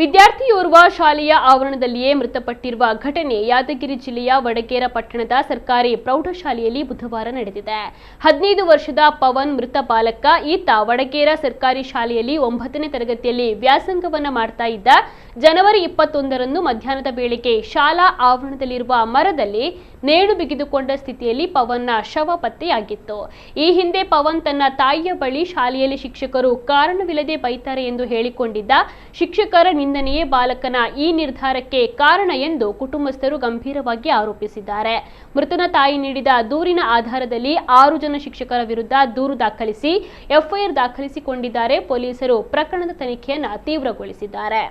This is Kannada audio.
ವಿದ್ಯಾರ್ಥಿಯೋರ್ವ ಶಾಲೆಯ ಆವರಣದಲ್ಲಿಯೇ ಮೃತಪಟ್ಟಿರುವ ಘಟನೆ ಯಾದಗಿರಿ ಜಿಲ್ಲೆಯ ವಡಗೇರ ಪಟ್ಟಣದ ಸರ್ಕಾರಿ ಪ್ರೌಢಶಾಲೆಯಲ್ಲಿ ಬುಧವಾರ ನಡೆದಿದೆ. 15 ವರ್ಷದ ಪವನ್ ಮೃತ ಬಾಲಕ. ಈತ ವಡಗೇರ ಸರ್ಕಾರಿ ಶಾಲೆಯಲ್ಲಿ 9ನೇ ತರಗತಿಯಲ್ಲಿ ವ್ಯಾಸಂಗವನ್ನ ಮಾಡ್ತಾ ಇದ್ದ. ಜನವರಿ 21ರಂದು ಮಧ್ಯಾಹ್ನದ ವೇಳೆಗೆ ಶಾಲಾ ಆವರಣದಲ್ಲಿರುವ ಮರದಲ್ಲಿ ನೇಣು ಬಿಗಿದುಕೊಂಡ ಸ್ಥಿತಿಯಲ್ಲಿ ಪವನ್ನ ಶವ ಪತ್ತೆಯಾಗಿತ್ತು. ಈ ಹಿಂದೆ ಪವನ್ ತನ್ನ ತಾಯಿಯ ಬಳಿ ಶಾಲೆಯಲ್ಲಿ ಶಿಕ್ಷಕರು ಕಾರಣವಿಲ್ಲದೆ ಬೈತಾರೆ ಎಂದು ಹೇಳಿಕೊಂಡಿದ್ದ. ಶಿಕ್ಷಕರ ನಿಂದನೆಯೇ ಬಾಲಕನ ಈ ನಿರ್ಧಾರಕ್ಕೆ ಕಾರಣ ಎಂದು ಕುಟುಂಬಸ್ಥರು ಗಂಭೀರವಾಗಿ ಆರೋಪಿಸಿದ್ದಾರೆ. ಮೃತನ ತಾಯಿ ನೀಡಿದ ದೂರಿನ ಆಧಾರದಲ್ಲಿ 6 ಜನ ಶಿಕ್ಷಕರ ವಿರುದ್ಧ ದೂರು ದಾಖಲಿಸಿ ಎಫ್ಐಆರ್ ದಾಖಲಿಸಿಕೊಂಡಿದ್ದಾರೆ. ಪೊಲೀಸರು ಪ್ರಕರಣದ ತನಿಖೆಯನ್ನು ತೀವ್ರಗೊಳಿಸಿದ್ದಾರೆ.